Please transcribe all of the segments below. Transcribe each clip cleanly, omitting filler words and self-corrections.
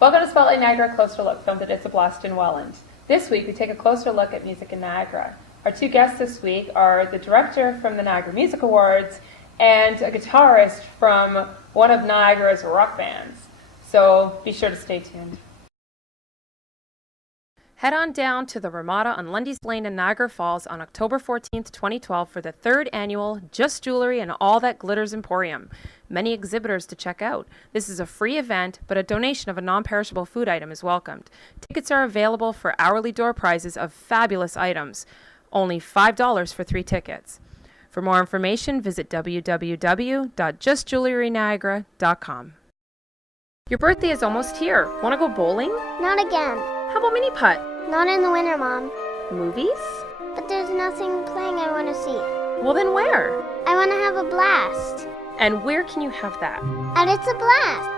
Welcome to Spotlight Niagara Closer Look, filmed at It's a Blast in Welland. This week we take a closer look at music in Niagara. Our two guests this week are the director from the Niagara Music Awards and a guitarist from one of Niagara's rock bands. So be sure to stay tuned. Head on down to the Ramada on Lundy's Lane in Niagara Falls on October 14th, 2012 for the third annual Just Jewelry and All That Glitters Emporium. Many exhibitors to check out. This is a free event, but a donation of a non-perishable food item is welcomed. Tickets are available for hourly door prizes of fabulous items. Only $5 for 3 tickets. For more information, visit www.justjewelryniagara.com. Your birthday is almost here. Want to go bowling? Not again. How about mini putt? Not in the winter, Mom. Movies? But there's nothing playing I want to see. Well, then where? I want to have a blast. And where can you have that? And it's a blast.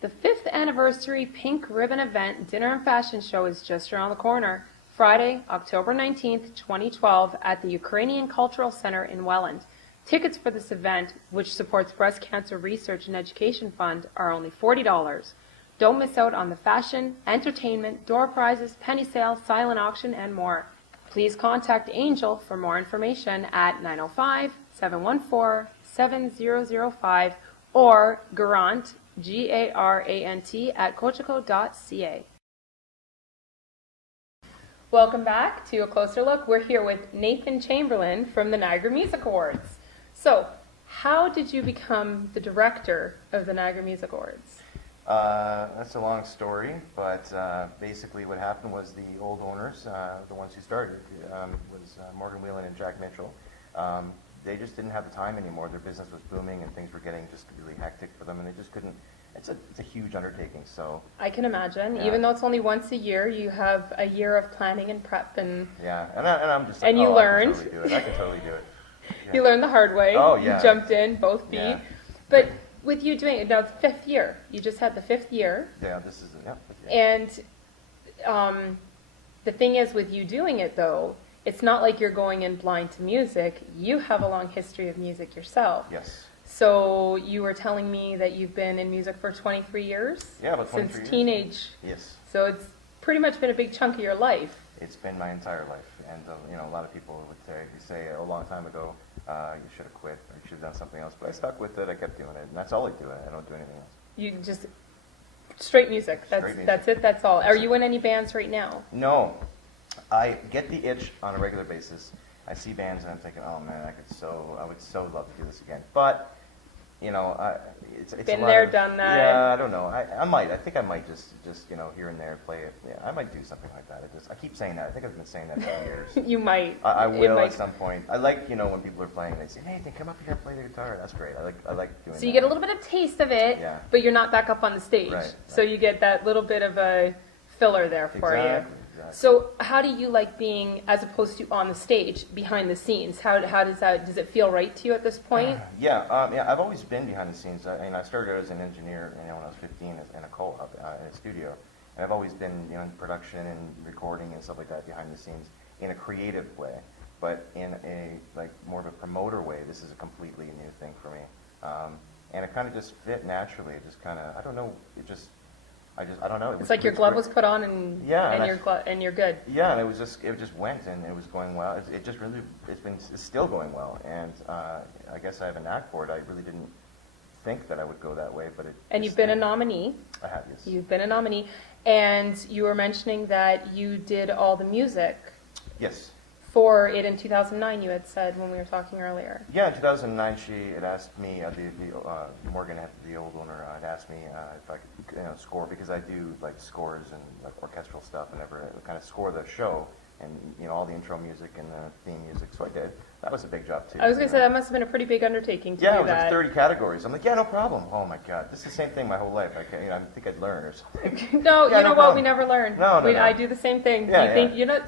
The 5th anniversary Pink Ribbon event, dinner and fashion show is just around the corner. Friday, October 19th, 2012 at the Ukrainian Cultural Center in Welland. Tickets for this event, which supports Breast Cancer Research and Education Fund, are only $40. Don't miss out on the fashion, entertainment, door prizes, penny sale, silent auction, and more. Please contact Angel for more information at 905-714-7005 or Garant, Garant at cocheco.ca. Welcome back to A Closer Look. We're here with Nathan Chamberland from the Niagara Music Awards. So, how did you become the director of the Niagara Music Awards? That's a long story, but basically what happened was the old owners, the ones who started, was Morgan Whelan and Jack Mitchell. They just didn't have the time anymore. Their business was booming and things were getting just really hectic for them, and they just couldn't. It's a huge undertaking. So I can imagine. Yeah. Even though it's only once a year, you have a year of planning and prep, and yeah, and I'm just like, and you learned. I can totally do it. Yeah. You learned the hard way. Oh yeah. You jumped in both feet. Yeah. But with you doing it now, the 5th year. You just had the 5th year. Yeah, this is yeah. And the thing is, with you doing it though, it's not like you're going in blind to music. You have a long history of music yourself. Yes. So you were telling me that you've been in music for 23 years? Yeah, about 23 Since years. teenage. Yes. So it's pretty much been a big chunk of your life. It's been my entire life, and a lot of people would say a long time ago, you should have quit or you should have done something else. But I stuck with it. I kept doing it, and that's all I do. I don't do anything else. You just straight music. That's Straight music. That's it. That's all. Are you in any bands right now? No, I get the itch on a regular basis. I see bands and I'm thinking, oh man, I would so love to do this again. But it's Been a lot there, of, done that. Yeah, I don't know. I think I might just here and there play it. Yeah, I might do something like that. I keep saying that. I think I've been saying that for years. You might. I will might. at some point. I like when people are playing, they say, hey, come up here and play the guitar. That's great. I like doing that. So you get a little bit of taste of it, Yeah. but you're not back up on the stage. Right, So right. you get that little bit of a filler there for you. Exactly. So how do you like being, as opposed to on the stage, behind the scenes? How does it feel right to you at this point? Yeah, I've always been behind the scenes. I started out as an engineer, when I was 15 in a co-op in a studio, and I've always been in production and recording and stuff like that behind the scenes in a creative way, but in a more of a promoter way. This is a completely new thing for me, and it kind of just fit naturally. It just kind of I don't know. I don't know. It's like your glove was put on and you're good. Yeah, and it just went and it was going well. It's still going well, and I guess I have a knack for it. I really didn't think that I would go that way, but it. And you've been a nominee. I have, yes. You've been a nominee, and you were mentioning that you did all the music. Yes. For it in 2009, you had said when we were talking earlier. Yeah, in 2009, she had asked me, Morgan, the old owner, had asked me if I could score, because I do scores and orchestral stuff and kind of score the show and all the intro music and the theme music. So I did. That was a big job too. I was going to say that must have been a pretty big undertaking to yeah, do it was that. 30 categories. I'm like, yeah, no problem. Oh my God, this is the same thing my whole life. I think I'd learn or something. No, yeah, you know no what? problem. We never learn. No. I do the same thing. Yeah, you think you know what?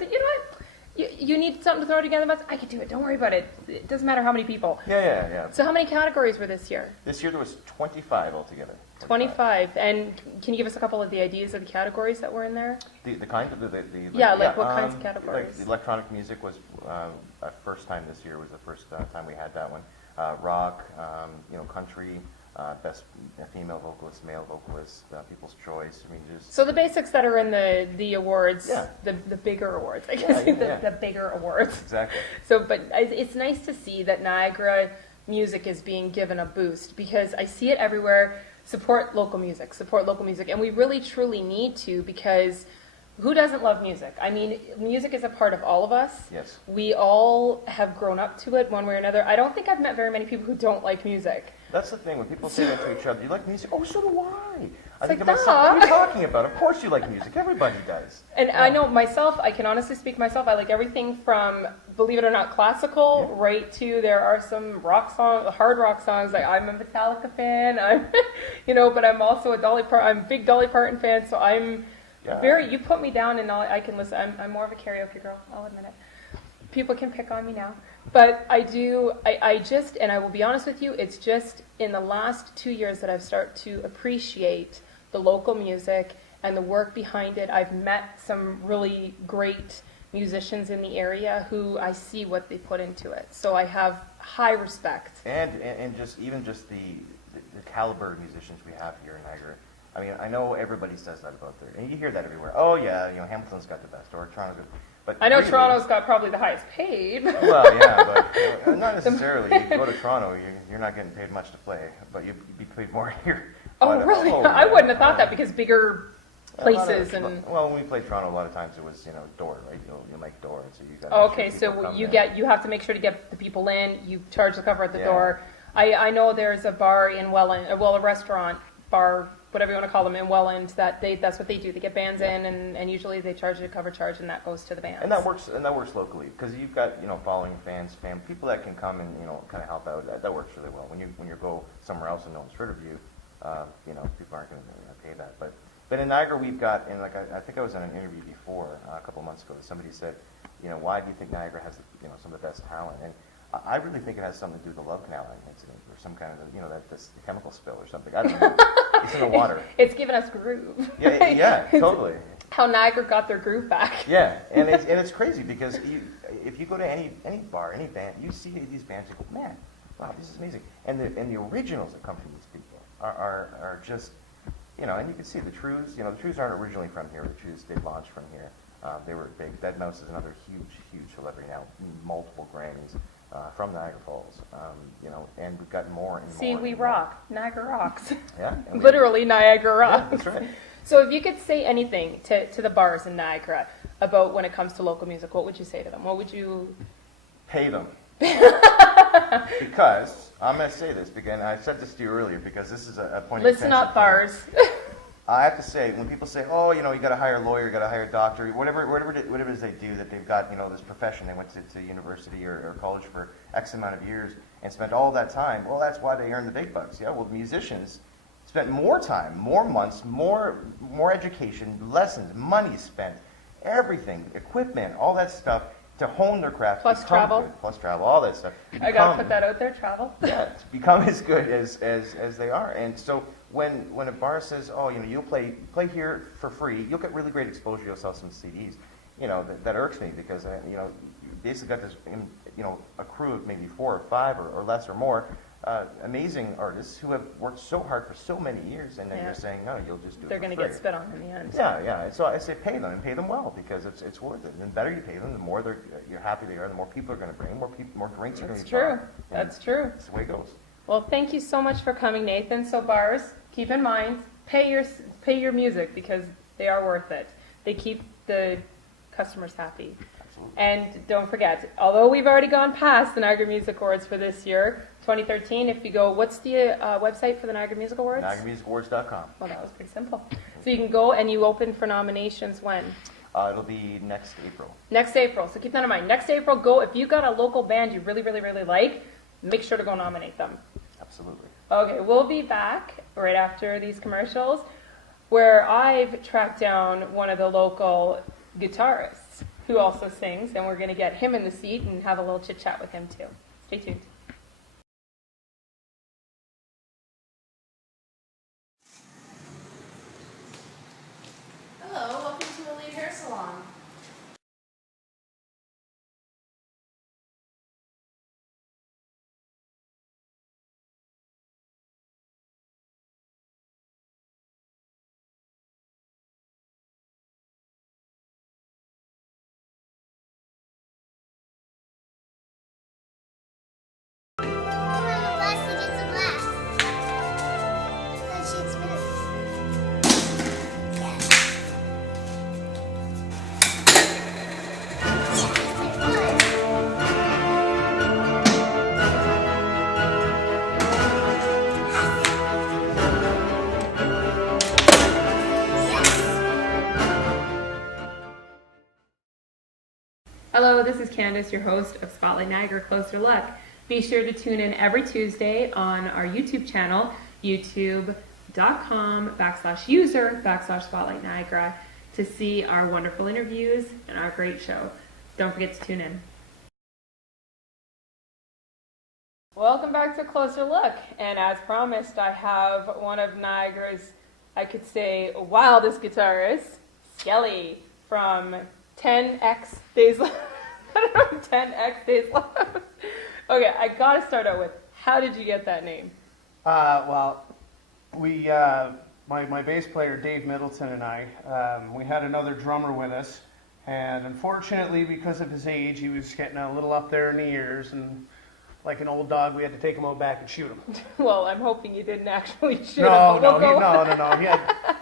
You need something to throw together, but I can do it. Don't worry about it. It doesn't matter how many people. Yeah. So how many categories were this year? This year there was 25 altogether. 25. And can you give us a couple of the ideas of the categories that were in there? The kind of what kinds of categories? Like electronic music was first time this year was the first time we had that one. Rock, country, best female vocalist, male vocalist, People's Choice. I mean, just So the basics that are in the awards, Yeah. the bigger awards, I guess, the bigger awards. exactly. So, but it's nice to see that Niagara music is being given a boost because I see it everywhere. Support local music, and we really truly need to because who doesn't love music? I mean, music is a part of all of us. Yes. We all have grown up to it one way or another. I don't think I've met very many people who don't like music. That's the thing when people say that to each other. You like music? Oh, so do I. I think like, to myself, what are you talking about? Of course you like music. Everybody does. And I know myself, I can honestly speak myself, I like everything from, believe it or not, classical, right to there are some rock songs, hard rock songs, like I'm a Metallica fan, but I'm also I'm a big Dolly Parton fan, so I'm you put me down and I can listen. I'm more of a karaoke girl, I'll admit it. People can pick on me now. But I will be honest with you, it's just in the last 2 years that I've started to appreciate the local music and the work behind it. I've met some really great musicians in the area who I see what they put into it. So I have high respect. And just the caliber of musicians we have here in Niagara. I mean, I know everybody says that about there, and you hear that everywhere. Oh yeah, Hamilton's got the best, or Toronto's got. But I know really, Toronto's got probably the highest paid. Well, yeah, but not necessarily. You go to Toronto, you're not getting paid much to play, but you'd be paid more here. Oh, but, really? I wouldn't have thought that because bigger places Well, when we played Toronto, a lot of times it was door, right? You make door, and so you got. Okay, so you have to make sure to get the people in. You charge the cover at the door. I know there's a bar in Welland, a restaurant bar, whatever you want to call them, in Welland, that's what they do. They get bands in, and usually they charge a cover charge, and that goes to the bands. And that works locally because you've got following fans, people that can come and kind of help out. That works really well. When you go somewhere else and no one's heard of you, people aren't going to pay that. But in Niagara, we've got, and I think I was in an interview before a couple of months ago. Somebody said, why do you think Niagara has some of the best talent? And I really think it has something to do with the Love Canal incident or some kind of the chemical spill or something. I don't know. It's in the water. It's given us groove. Yeah, totally. How Niagara got their groove back. Yeah, and it's crazy because if you go to any bar, any band, you see these bands, you go, man, wow, this is amazing. And the originals that come from these people are just, and you can see the Trues. The Trues aren't originally from here. The Trues did launch from here. They were big. Dead Mouse is another huge celebrity now, multiple Grammys. From Niagara Falls, and we've got more and more. See, we rock. Niagara rocks. Yeah. Literally, Niagara rocks. Yeah, that's right. So if you could say anything to the bars in Niagara about when it comes to local music, what would you say to them? What would you... Pay them. Because, I'm going to say this, and I said this to you earlier, because this is a point of Listen up, bars. I have to say, when people say, oh, you got to hire a lawyer, you got to hire a doctor, whatever it is they do, that they've got, this profession, they went to university or college for X amount of years and spent all that time, well, that's why they earn the big bucks. Yeah, well, musicians spent more time, more months, more education, lessons, money spent, everything, equipment, all that stuff to hone their craft. Plus travel. Plus travel, all that stuff. I got to put that out there, travel. Yeah, to become as good as they are. And so when a bar says, oh, you'll play here for free, you'll get really great exposure, you'll sell some CDs, that irks me because, you basically got this, a crew of maybe 4 or 5 or less or more, amazing artists who have worked so hard for so many years, and then you're saying, no, you'll just do it. They're going to get spit on in the end. Yeah. And so I say pay them, and pay them well, because it's worth it. And the better you pay them, the more you're happy they are, the more people are going to bring, more drinks are going to be bought. That's true. That's the way it goes. Well, thank you so much for coming, Nathan. So bars, keep in mind, pay your music because they are worth it. They keep the customers happy. Absolutely. And don't forget, although we've already gone past the Niagara Music Awards for this year, 2013, if you go, what's the website for the Niagara Music Awards? NiagaraMusicAwards.com. Well, that was pretty simple. So you can go and you open for nominations when? It'll be next April. Next April. So keep that in mind. Next April, go. If you've got a local band you really, really, really like, make sure to go nominate them. Absolutely. Okay, we'll be back right after these commercials where I've tracked down one of the local guitarists who also sings, and we're going to get him in the seat and have a little chit-chat with him too. Stay tuned. Hello, welcome to Elite Hair Salon. Hello, this is Candace, your host of Spotlight Niagara Closer Look. Be sure to tune in every Tuesday on our YouTube channel, youtube.com/user/Spotlight Niagara, to see our wonderful interviews and our great show. Don't forget to tune in. Welcome back to Closer Look, and as promised, I have one of Niagara's, I could say, wildest guitarists, Skelly, from 10X Days Left. I don't know, 10X Days Left. Okay, I gotta start out with, how did you get that name? Well, my bass player Dave Middleton and I, we had another drummer with us, and unfortunately, because of his age, he was getting a little up there in the years, and like an old dog, we had to take him out back and shoot him. Well, I'm hoping you didn't actually shoot no, him. No.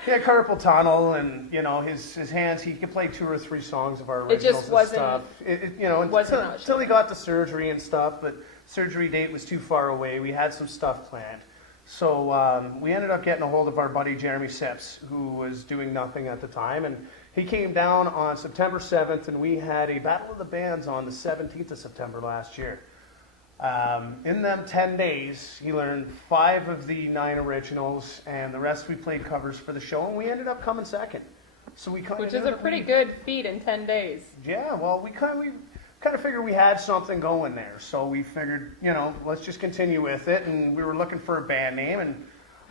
He had carpal tunnel, and his hands. He could play 2 or 3 songs of our originals. It just wasn't. Until he got the surgery and stuff. But surgery date was too far away. We had some stuff planned, so we ended up getting a hold of our buddy Jeremy Sips, who was doing nothing at the time, and he came down on September 7th, and we had a Battle of the Bands on the 17th of September last year. In them 10 days, he learned 5 of the 9 originals, and the rest we played covers for the show, and we ended up coming second. So which is a pretty good feat in 10 days. Yeah, well, we kind of figured we had something going there, so we figured, let's just continue with it, and we were looking for a band name, and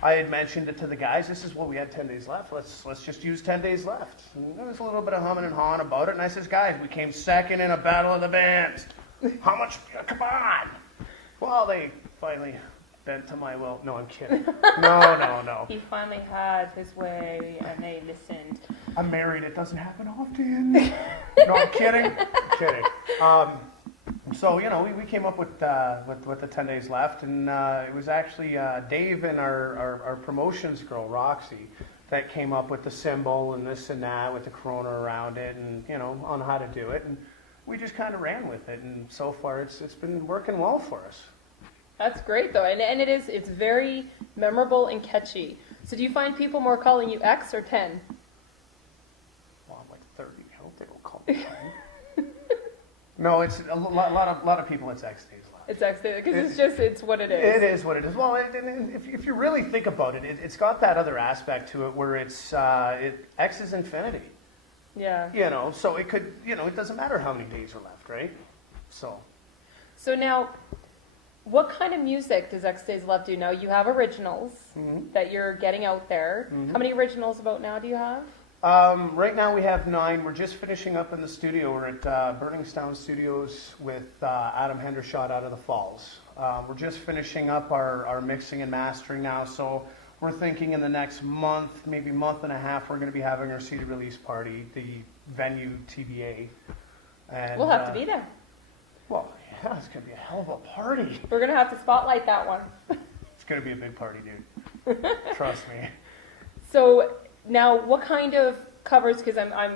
I had mentioned it to the guys. This is what we had 10 days left. Let's just use 10 days left. And there was a little bit of humming and hawing about it, and I says, guys, we came second in a Battle of the Bands. How much? Come on. Well, they finally bent to my will. No, I'm kidding. No. He finally had his way, and they listened. I'm married. It doesn't happen often. No, I'm kidding. So, we came up with the 10 days left, and it was actually Dave and our promotions girl, Roxy, that came up with the symbol and this and that with the corona around it, and, on how to do it. And we just kind of ran with it, and so far it's been working well for us. That's great, though, and it's very memorable and catchy. So do you find people more calling you X or 10? Well, I'm like 30. I hope they don't call me 10. No, it's a lot of people. It's X Days Left. It's X Days because it's what it is. It is what it is. Well, if you really think about it, it's got that other aspect to it where X is infinity. Yeah. So it could, it doesn't matter how many days are left, right? So now, what kind of music does X Days Left do now? You have originals that you're getting out there. How many originals about now do you have? Right now we have 9. We're just finishing up in the studio. We're at Burning Stone Studios with Adam Hendershot out of the Falls. We're just finishing up our mixing and mastering now, so we're thinking in the next month, maybe month and a half, we're going to be having our CD release party, the venue TBA. And, we'll have to be there. Well, yeah, it's going to be a hell of a party. We're going to have to spotlight that one. It's going to be a big party, dude. Trust me. So now, what kind of covers? Because I'm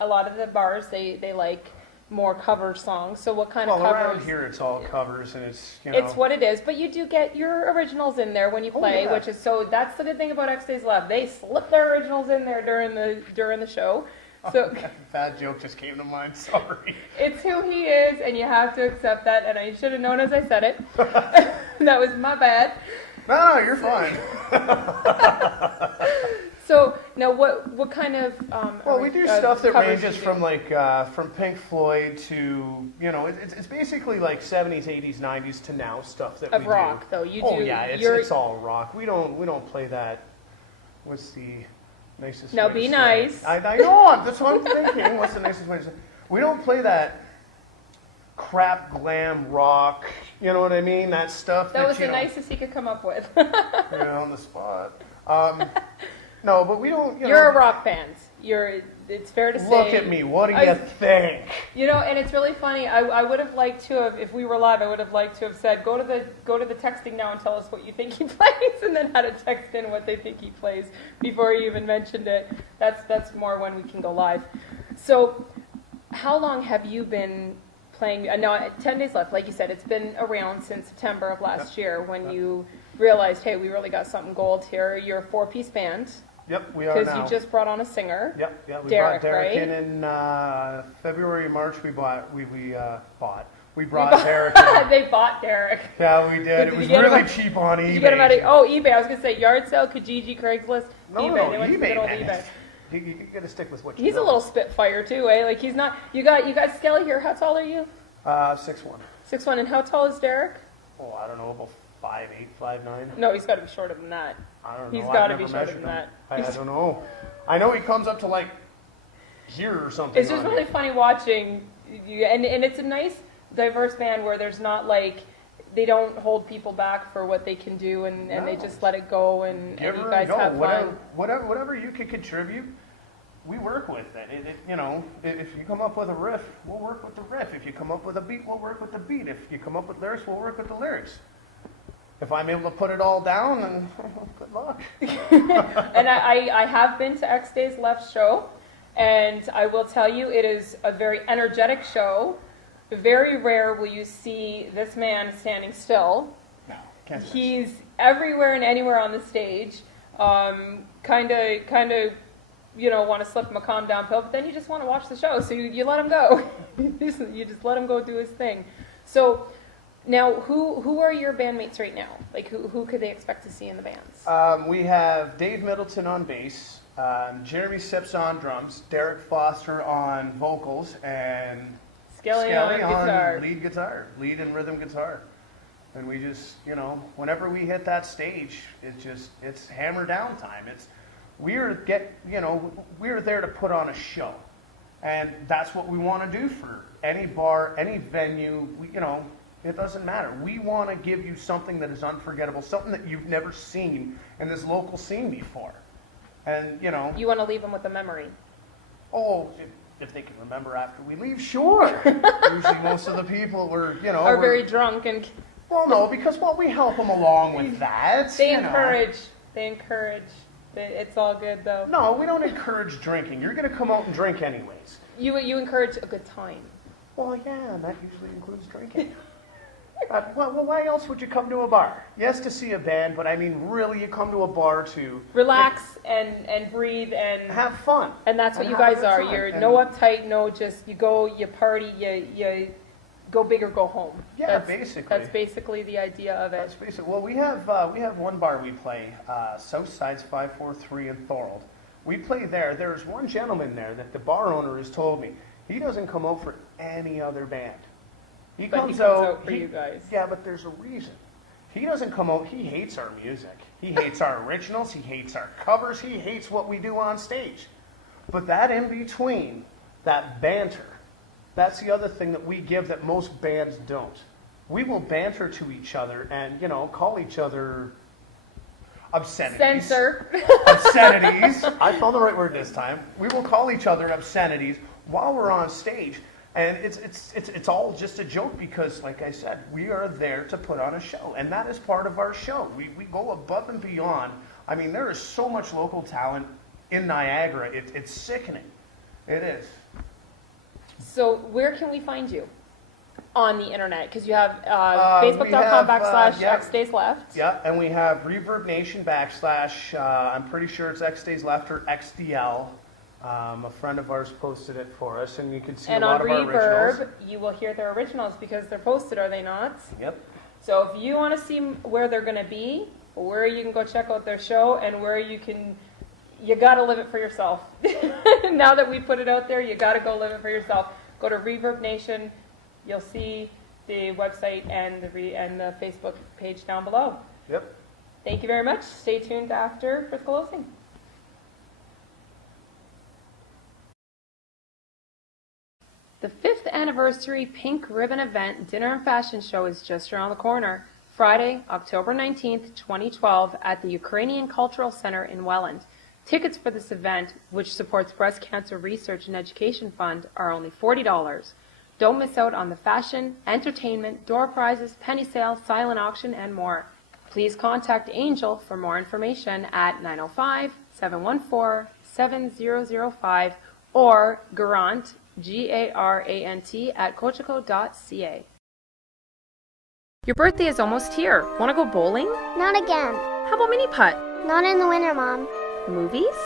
a lot of the bars they like more cover songs. So what kind of covers? Well, around here it's all covers, and it's it's what it is. But you do get your originals in there when you play, which is that's the good thing about X Days Left. They slip their originals in there during the show. So bad joke just came to mind. Sorry. It's who he is, and you have to accept that. And I should have known as I said it. That was my bad. No, you're fine. So now, what kind of? Well, we do stuff that covers ranges you do? from from Pink Floyd to it's basically like 70s, 80s, 90s to now stuff that Of we rock, do. though. You Oh do. yeah, it's all rock. We don't play that. What's the nicest? Now way be to say nice. it? I know. That's what I'm thinking. What's the nicest way to say it? We don't play that crap glam rock. You know what I mean? That stuff. That was the you know, nicest he could come up with. on the spot. No, but we don't. You're a rock fan. It's fair to say. Look at me. What do you think? You know, and it's really funny. I would have liked to have, if we were live, I would have liked to have said, go to the texting now and tell us what you think he plays, and then had a text in what they think he plays before you even mentioned it. That's more when we can go live. So, how long have you been playing? No, 10 days left. Like you said, it's been around since September of last year when you realized, hey, we really got something gold here. You're a 4-piece band. Yep, we are now. Because you just brought on a singer. Yep, we Derek, brought Derek right? in February, March. We brought Derek in. They bought Derek. Yeah, we did. It was really cheap on eBay. Did you get him at eBay? I was going to say yard sale, Kijiji, Craigslist, eBay. They went to good old eBay. You got to stick with what you He's know. a little spitfire too, eh? Like he's not. You got Skelly here. How tall are you? 6'1". 6'1". And how tall is Derek? Oh, I don't know, about 5'8", 5'9". No, he's got to be shorter than that. I don't know. He's got to be shorter than that. I don't know. I know he comes up to like here or something. It's just really funny watching you, and it's a nice, diverse band where there's not like they don't hold people back for what they can do, and they just let it go, and you guys have fun. Whatever you can contribute, we work with it. If you come up with a riff, we'll work with the riff. If you come up with a beat, we'll work with the beat. If you come up with lyrics, we'll work with the lyrics. If I'm able to put it all down, then good luck. And I have been to X Days Left's show, and I will tell you, it is a very energetic show. Very rare will you see this man standing still. No, can't. He's everywhere and anywhere on the stage. Kind of, want to slip him a calm down pill, but then you just want to watch the show, so you let him go. You just let him go do his thing. So. Now, who are your bandmates right now? Like, who could they expect to see in the bands? We have Dave Middleton on bass, Jeremy Sips on drums, Derek Foster on vocals, and Skelly on guitar. Lead and rhythm guitar. And we just, whenever we hit that stage, it's hammer down time. We're there to put on a show. And that's what we want to do for any bar, any venue, it doesn't matter. We want to give you something that is unforgettable, something that you've never seen in this local scene before. And, You want to leave them with a memory. Oh, if they can remember after we leave, sure. Usually most of the people are very drunk and... Well, no, because, we help them along with that. They encourage. It's all good, though. No, we don't encourage drinking. You're going to come out and drink anyways. You encourage a good time. Well, yeah, and that usually includes drinking. Why else would you come to a bar? Yes, to see a band, but I mean, really, you come to a bar to... Relax and breathe and... Have fun. And that's what you guys are. You're no uptight, you go, you party, you go big or go home. Yeah, basically. That's basically the idea of it. That's basically. Well, we have one bar we play, Southside's 543 in Thorold. We play there. There's one gentleman there that the bar owner has told me, he doesn't come out for any other band. He comes out for you guys. Yeah, but there's a reason. He doesn't come out. He hates our music. He hates our originals. He hates our covers. He hates what we do on stage. But that in between, that banter, that's the other thing that we give that most bands don't. We will banter to each other and, call each other obscenities. Censor. Obscenities. I found the right word this time. We will call each other obscenities while we're on stage. And it's all just a joke because, like I said, we are there to put on a show. And that is part of our show. We go above and beyond. I mean, there is so much local talent in Niagara. It's sickening. It is. So where can we find you on the internet? Because you have facebook.com/xdaysleft. Yeah, and we have Reverb Nation / I'm pretty sure it's X Days Left or XDL. A friend of ours posted it for us, and you can see a lot of our originals. And on Reverb, you will hear their originals because they're posted, are they not? Yep. So if you want to see where they're going to be, where you can go check out their show, and where you can, you got to live it for yourself. Now that we put it out there, you got to go live it for yourself. Go to Reverb Nation. You'll see the website and the Facebook page down below. Yep. Thank you very much. Stay tuned after for the closing. The 5th anniversary Pink Ribbon Event Dinner and Fashion Show is just around the corner. Friday, October 19th, 2012 at the Ukrainian Cultural Center in Welland. Tickets for this event, which supports Breast Cancer Research and Education Fund, are only $40. Don't miss out on the fashion, entertainment, door prizes, penny sale, silent auction, and more. Please contact Angel for more information at 905-714-7005 or Garant, Garant at cocheco.ca. Your birthday is almost here. Want to go bowling? Not again. How about mini putt? Not in the winter, Mom. Movies?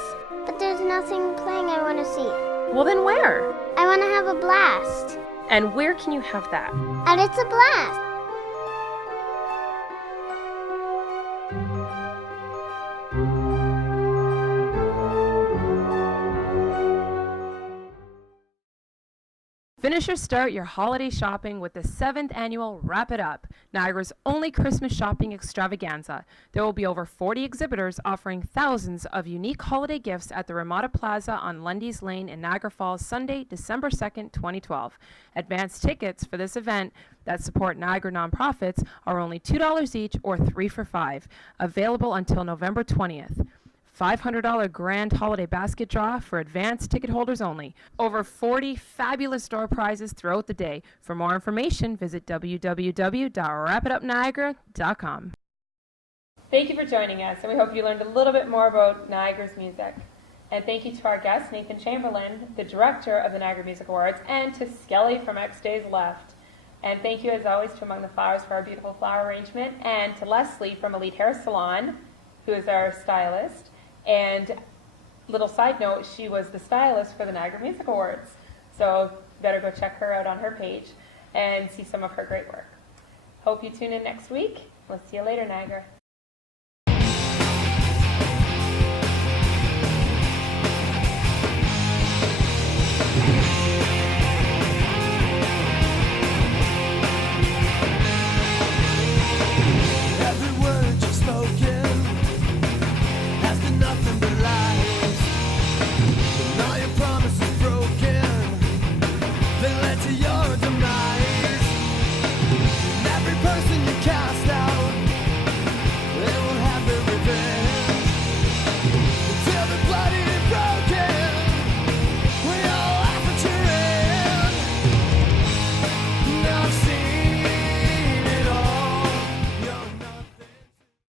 But there's nothing playing I want to see. Well, then where? I want to have a blast. And where can you have that? And it's a blast. Finish or start your holiday shopping with the 7th annual Wrap It Up, Niagara's only Christmas shopping extravaganza. There will be over 40 exhibitors offering thousands of unique holiday gifts at the Ramada Plaza on Lundy's Lane in Niagara Falls, Sunday, December 2nd, 2012. Advance tickets for this event that support Niagara nonprofits are only $2 each or 3 for $5, available until November 20th. $500 grand holiday basket draw for advanced ticket holders only. Over 40 fabulous door prizes throughout the day. For more information, visit www.wrapitupniagara.com. Thank you for joining us, and we hope you learned a little bit more about Niagara's music. And thank you to our guest, Nathan Chamberland, the director of the Niagara Music Awards, and to Skelly from X Days Left. And thank you, as always, to Among the Flowers for our beautiful flower arrangement, and to Leslie from Elite Hair Salon, who is our stylist. And little side note, she was the stylist for the Niagara Music Awards. So better go check her out on her page and see some of her great work. Hope you tune in next week. We'll see you later, Niagara.